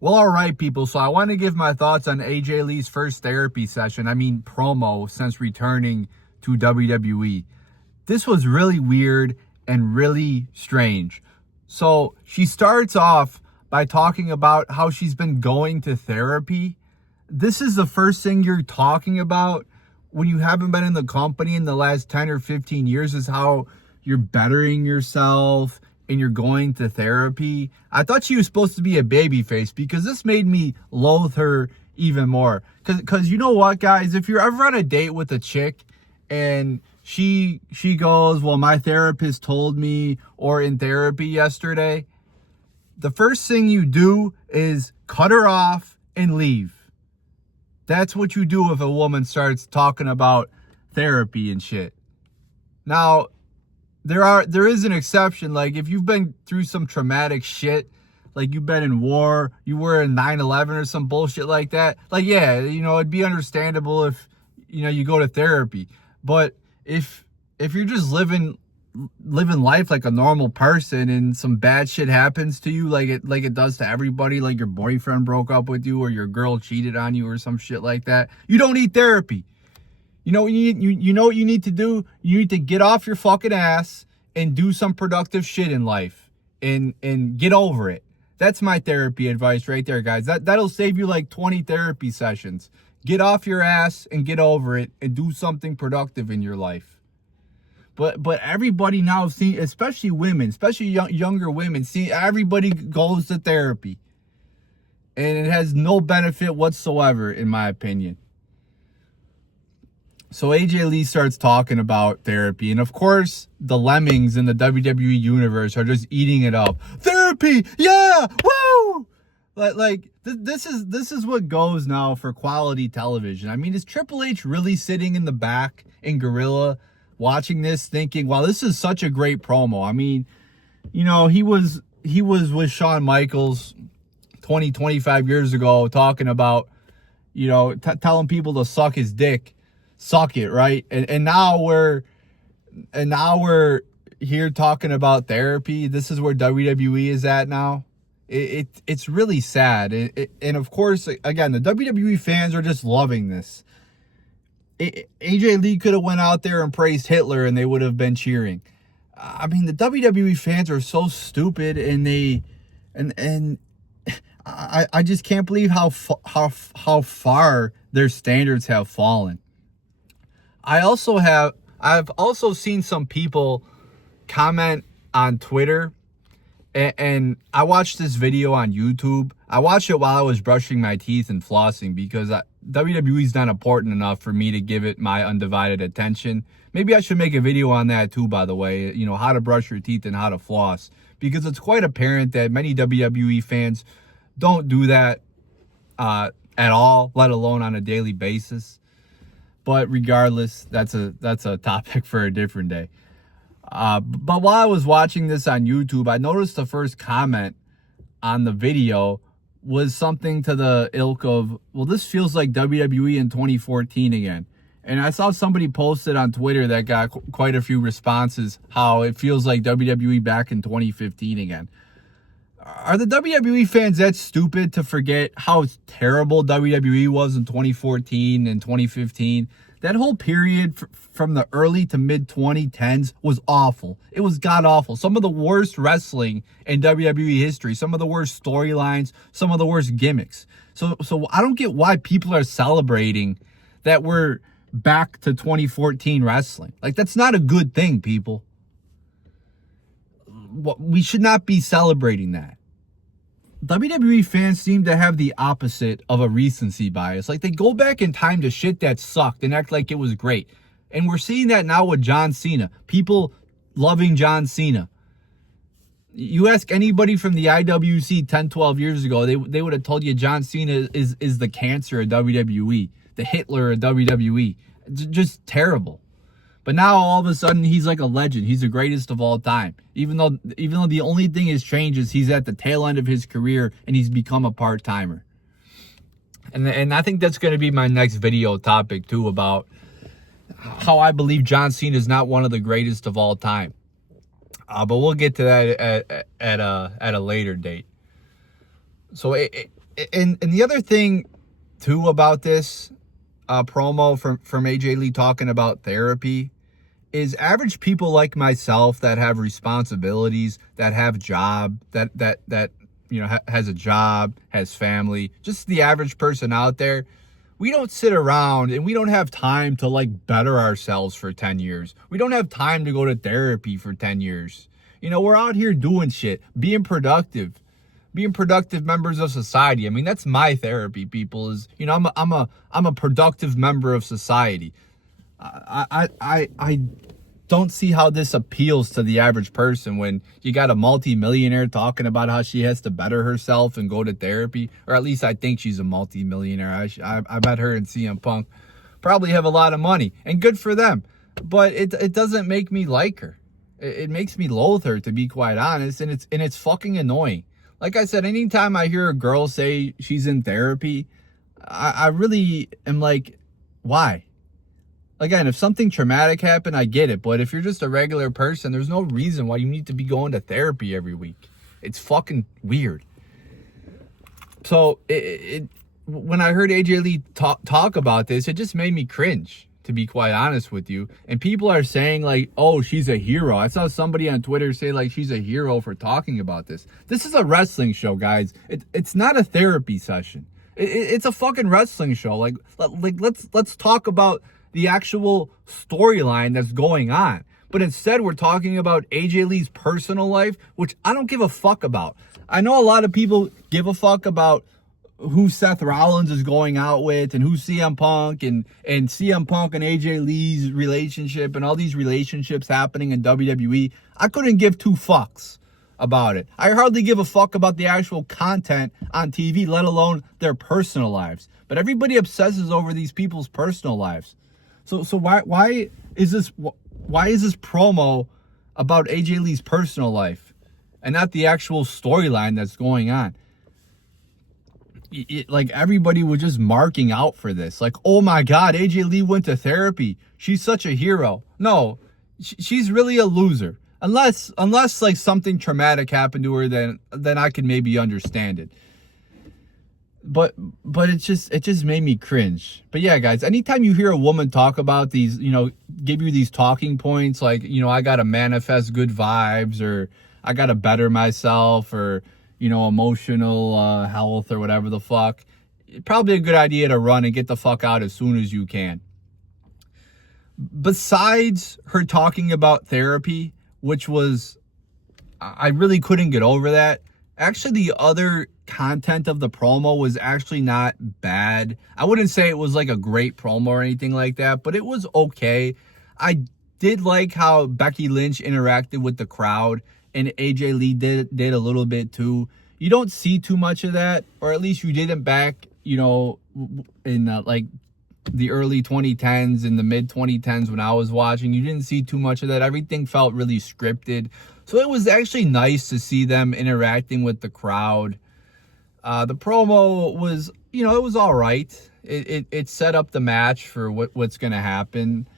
Well, all right, people. So I want to give my thoughts on AJ Lee's first therapy session. Promo since returning to WWE. This was really weird and really strange. So she starts off by talking about how she's been going to therapy. This is the first thing you're talking about when you haven't been in the company in the last 10 or 15 years, is how you're bettering yourself and you're going to therapy. I thought she was supposed to be a babyface, because this made me loathe her even more. Because you know what, guys? If you're ever on a date with a chick and she goes, well, my therapist told me, or in therapy yesterday, the first thing you do is cut her off and leave. That's what you do if a woman starts talking about therapy and shit. Now, there is an exception. Like, if you've been through some traumatic shit, like you've been in war, you were in 9/11 or some bullshit like that, like, yeah, it'd be understandable if, you go to therapy. But if you're just living life like a normal person and some bad shit happens to you, like it does to everybody, like your boyfriend broke up with you or your girl cheated on you or some shit like that, you don't need therapy. You know what you need to do? You need to get off your fucking ass and do some productive shit in life and get over it. That's my therapy advice right there, guys. That'll save you like 20 therapy sessions. Get off your ass and get over it and do something productive in your life. But everybody now, especially women, especially younger women, everybody goes to therapy. And it has no benefit whatsoever, in my opinion. So AJ Lee starts talking about therapy, and of course, the lemmings in the WWE universe are just eating it up. Therapy, yeah, woo! This is what goes now for quality television. Is Triple H really sitting in the back in Gorilla, watching this, thinking, "Wow, this is such a great promo"? He was with Shawn Michaels 25 years ago, talking about, telling people to suck his dick. Suck it, right? And now we're here talking about therapy. This is where WWE is at now. It's really sad. And of course, again, the WWE fans are just loving this. AJ Lee could have went out there and praised Hitler and they would have been cheering. The WWE fans are so stupid, and I just can't believe how far their standards have fallen. I've also seen some people comment on Twitter, and I watched this video on YouTube. I watched it while I was brushing my teeth and flossing, because WWE's not important enough for me to give it my undivided attention. Maybe I should make a video on that too, by the way, how to brush your teeth and how to floss, because it's quite apparent that many WWE fans don't do that at all, let alone on a daily basis. But regardless, that's a topic for a different day. But while I was watching this on YouTube, I noticed the first comment on the video was something to the ilk of, well, this feels like WWE in 2014 again. And I saw somebody posted on Twitter that got quite a few responses, how it feels like WWE back in 2015 again. Are the WWE fans that stupid to forget how terrible WWE was in 2014 and 2015? That whole period from the early to mid 2010s was awful. It was god awful. Some of the worst wrestling in WWE history, some of the worst storylines, some of the worst gimmicks. So I don't get why people are celebrating that we're back to 2014 wrestling. Like, that's not a good thing, people. We should not be celebrating that. WWE fans seem to have the opposite of a recency bias. Like, they go back in time to shit that sucked and act like it was great. And we're seeing that now with John Cena. People loving John Cena. You ask anybody from the IWC 10, 12 years ago, they would have told you John Cena is the cancer of WWE, the Hitler of WWE. Just terrible. But now all of a sudden he's like a legend. He's the greatest of all time. Even though the only thing has changed is he's at the tail end of his career and he's become a part-timer. And I think that's going to be my next video topic too, about how I believe John Cena is not one of the greatest of all time. But we'll get to that at a later date. So And the other thing too about this promo from AJ Lee talking about therapy is average people like myself that have responsibilities, that have job, that has a job, has family, just the average person out there. We don't sit around and we don't have time to like better ourselves for 10 years. We don't have time to go to therapy for 10 years. We're out here doing shit, being productive members of society. I mean, that's my therapy, people, is, I'm a productive member of society. I don't see how this appeals to the average person when you got a multi-millionaire talking about how she has to better herself and go to therapy, or at least I think she's a multi-millionaire. I bet her and CM Punk probably have a lot of money, and good for them. But it doesn't make me like her. It makes me loathe her, to be quite honest, and it's fucking annoying. Like I said, anytime I hear a girl say she's in therapy, I really am like, why? Again, if something traumatic happened, I get it. But if you're just a regular person, there's no reason why you need to be going to therapy every week. It's fucking weird. So when I heard AJ Lee talk about this, it just made me cringe, to be quite honest with you. And people are saying like, oh, she's a hero. I saw somebody on Twitter say like she's a hero for talking about this. This is a wrestling show, guys. It's not a therapy session. It's a fucking wrestling show. Like let's talk about the actual storyline that's going on. But instead, we're talking about AJ Lee's personal life, which I don't give a fuck about. I know a lot of people give a fuck about who Seth Rollins is going out with and who CM Punk and CM Punk and AJ Lee's relationship and all these relationships happening in WWE. I couldn't give two fucks about it. I hardly give a fuck about the actual content on TV, let alone their personal lives. But everybody obsesses over these people's personal lives. So why is this promo about AJ Lee's personal life and not the actual storyline that's going on? Like everybody was just marking out for this. Like, oh my God, AJ Lee went to therapy. She's such a hero. No, she's really a loser. Unless like something traumatic happened to her, then I can maybe understand it. But it just made me cringe. But yeah, guys, anytime you hear a woman talk about these, give you these talking points like, I got to manifest good vibes, or I got to better myself, or, emotional health, or whatever the fuck, probably a good idea to run and get the fuck out as soon as you can. Besides her talking about therapy, which was, I really couldn't get over that. Actually, the other content of the promo was actually not bad. I wouldn't say it was like a great promo or anything like that, but it was okay. I did like how Becky Lynch interacted with the crowd, and AJ Lee did a little bit too. You don't see too much of that, or at least you didn't back, in like the early 2010s and the mid 2010s when I was watching. You didn't see too much of that. Everything felt really scripted. So it was actually nice to see them interacting with the crowd. The promo was, it was all right. It set up the match for what's going to happen.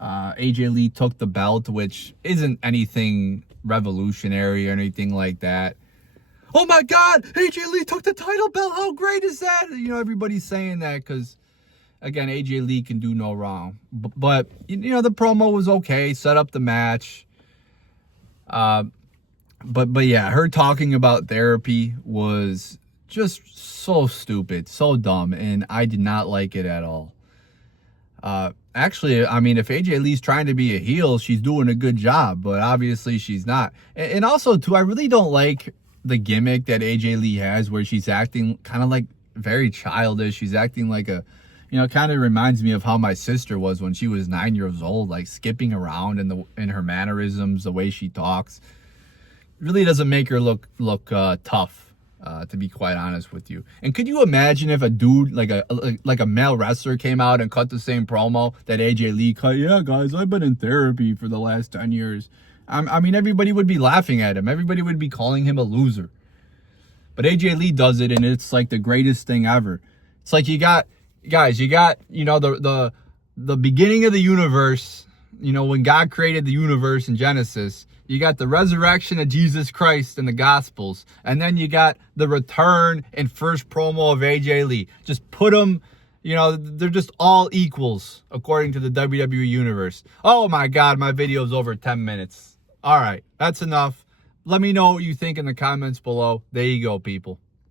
AJ Lee took the belt, which isn't anything revolutionary or anything like that. Oh my God, AJ Lee took the title belt. How great is that? Everybody's saying that because, again, AJ Lee can do no wrong. But the promo was okay, set up the match. But yeah, her talking about therapy was just so stupid, so dumb, and I did not like it at all. Actually, I mean, if AJ Lee's trying to be a heel, she's doing a good job, but obviously she's not. And also, too, I really don't like the gimmick that AJ Lee has where she's acting kind of like very childish. She's acting like a, kind of reminds me of how my sister was when she was 9 years old, like skipping around in her mannerisms, the way she talks. Really doesn't make her look tough, to be quite honest with you. And could you imagine if a dude, like a male wrestler, came out and cut the same promo that AJ Lee cut? Yeah, guys, I've been in therapy for the last 10 years. I mean, everybody would be laughing at him. Everybody would be calling him a loser. But AJ Lee does it, and it's like the greatest thing ever. It's like the beginning of the universe, You know, when God created the universe in Genesis, you got the resurrection of Jesus Christ in the Gospels, and then you got the return and first promo of AJ Lee. Just put them, you know, they're just all equals according to the WWE universe. Oh my God, my video's over 10 minutes. All right, that's enough. Let me know what you think in the comments below. There you go, people.